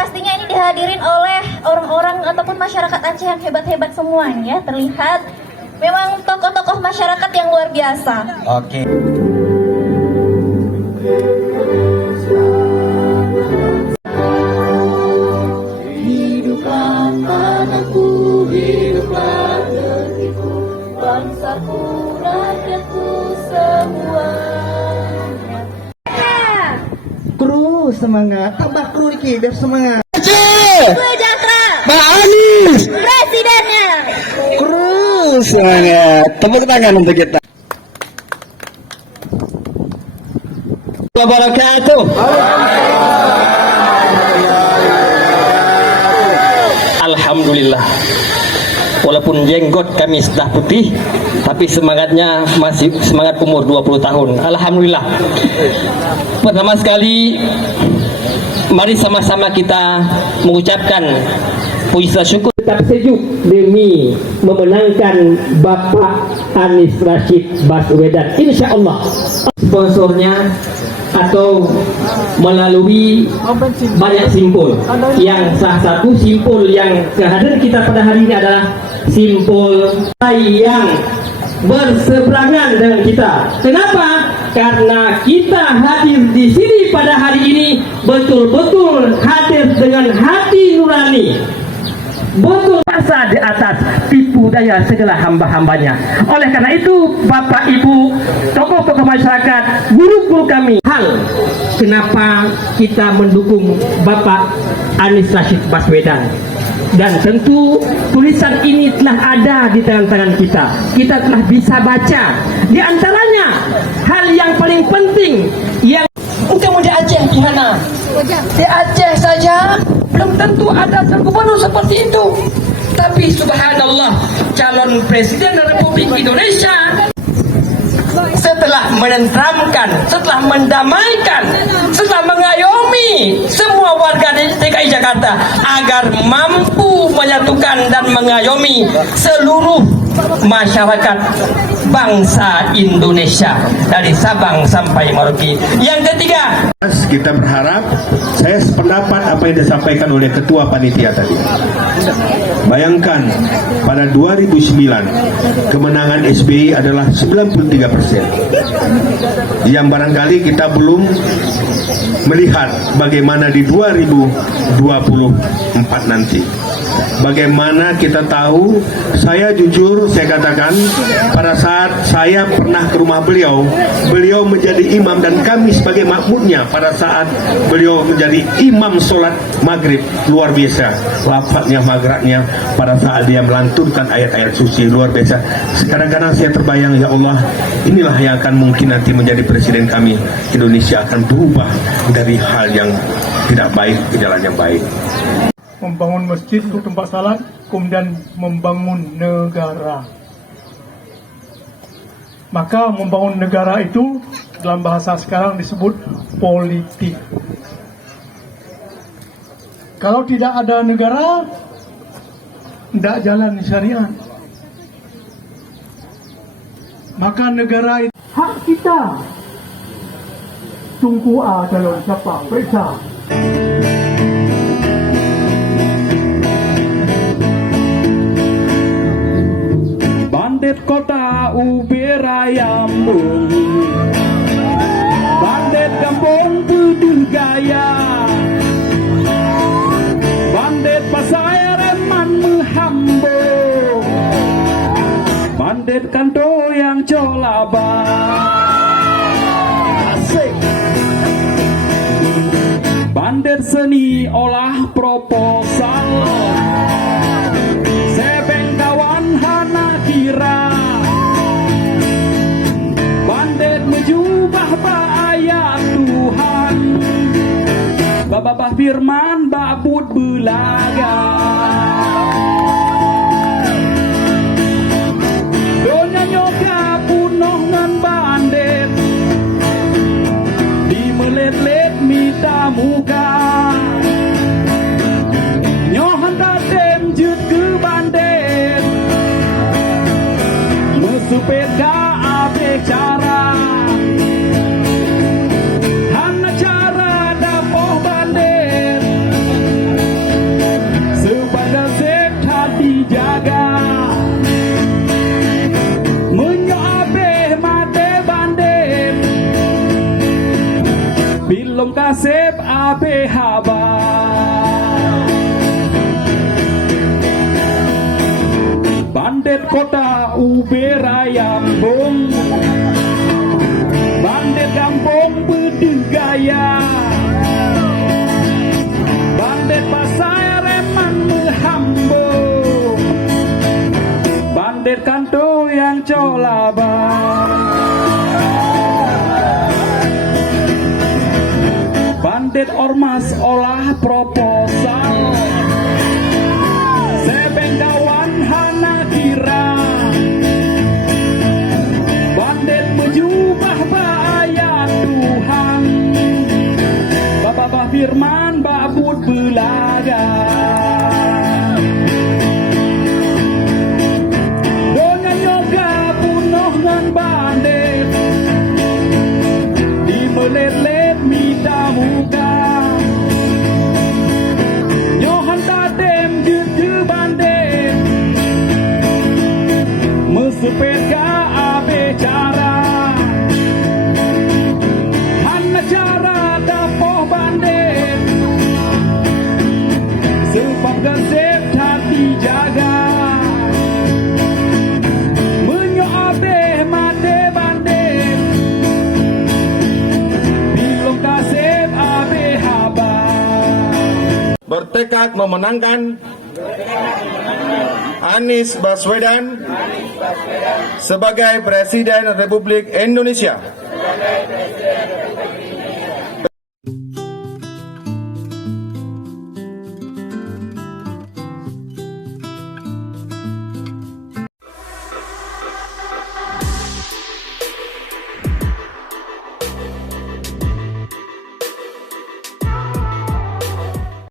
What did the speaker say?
pastinya ini dihadirin oleh orang-orang ataupun masyarakat Aceh yang hebat-hebat semuanya. Terlihat memang tokoh-tokoh masyarakat yang luar biasa. Oke. Hiduplah tanahku, hiduplah negeriku, bangsaku, rakyatku semuanya. Kru semangat, tambah kru iki biar semangat. Sejahtera, Pak Anies, presidennya. kru semangat. Tepuk tangan untuk kita. Wabarakatuh. Alhamdulillah. Walaupun jenggot kami sudah putih, tapi semangatnya masih semangat umur 20 tahun. Alhamdulillah. Pertama sekali, mari sama-sama kita mengucapkan puji syukur tetap sejuk demi memenangkan Bapak Anies Rashid Baswedan. Insya Allah. Sponsornya atau melalui banyak simpul, yang salah satu simpul yang kehadiran kita pada hari ini adalah simpul yang berseberangan dengan kita. Kenapa? Karena kita hadir di sini pada hari ini betul-betul hadir dengan hati nurani, betul asa di atas tipu daya segala hamba-hambanya. Oleh karena itu, Bapak Ibu, tokoh-tokoh masyarakat, guru-guru kami, hal kenapa kita mendukung Bapak Anies Rashid Baswedan. Dan tentu tulisan ini telah ada di tangan-tangan kita. Kita telah bisa baca. Di antaranya hal yang paling penting yang kamu di Aceh gimana? Di Aceh saja belum tentu ada gubernur seperti itu. Tapi subhanallah, calon presiden Republik Indonesia setelah menenteramkan, setelah mendamaikan, setelah mengayomi semua warga DKI Jakarta agar mampu menyatukan dan mengayomi seluruh masyarakat bangsa Indonesia dari Sabang sampai Merauke. Yang ketiga, kita berharap, saya sependapat apa yang disampaikan oleh Ketua Panitia tadi. Bayangkan pada 2009 kemenangan SBY adalah 93%. Yang barangkali kita belum melihat bagaimana di 2024 nanti. Bagaimana kita tahu, saya jujur saya katakan, pada saat saya pernah ke rumah beliau, beliau menjadi imam dan kami sebagai makmumnya pada saat beliau menjadi imam sholat maghrib, luar biasa lafadznya, maghribnya, pada saat dia melantunkan ayat-ayat suci, luar biasa. Kadang-kadang saya terbayang, ya Allah, inilah yang akan mungkin nanti menjadi presiden kami. Indonesia akan berubah dari hal yang tidak baik ke jalan yang baik. Membangun masjid untuk tempat salat, kemudian membangun negara. Maka membangun negara itu dalam bahasa sekarang disebut politik. Kalau tidak ada negara, tidak jalan syariat. Maka negara itu hak kita. Tunggu calon siapa? Periksa. Bandit kota Uberayambung, bandit kampung Putuh Gaya, bandit Pasayaran menghambung, bandit kanto yang colaba. Asik. Bandit seni olah proposal, sebeng kawan hana kira, bandit menjubah ayat Tuhan, babah firman babut belaga. Donya nyoga punoh ngan bandit, di melet-let mita muka, nyohan tatem jut ke bandit, mesupet ka ape cara, hana cara dapoh bandit, Bilong kasep abe haba. Bandet kota Uberayambung, bandet kampung Bedugaya, bandet pasai reman menghambo, bandet kanto yang colaba. Bandet ormas olah proposal, sebenggawan hana kira, bandet menjubah ayat Tuhan, Bapak firman babut belaga. Donya yoga punoh ngan bandet, di melet-let mita muka, nyohan tatem jut bandet, mesepet ka abe cara, hana cara dapoh bandet, sebab gesep hati jaga, menyo abe mate bandet, bilong kasep abe haba. Bertekad memenangkan Anies Baswedan sebagai Presiden Republik Indonesia